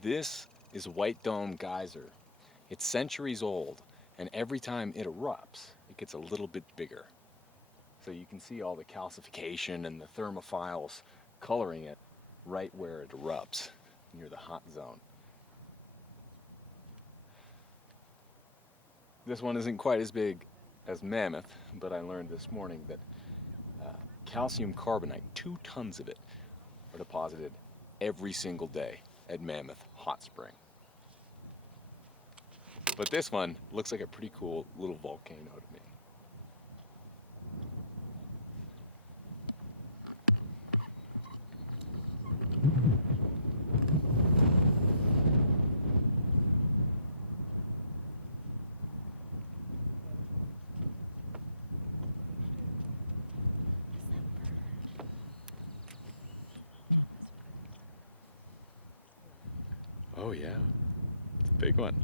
This is White Dome Geyser. It's centuries old, and every time it erupts, it gets a little bit bigger. So you can see all the calcification and the thermophiles coloring it right where it erupts, near the hot zone. This one isn't quite as big as Mammoth, but I learned this morning that uh, calcium carbonate, 2 tons of it, are deposited every single day at Mammoth Hot Spring. But this one looks like a pretty cool little volcano to me. Oh yeah, it's a big one.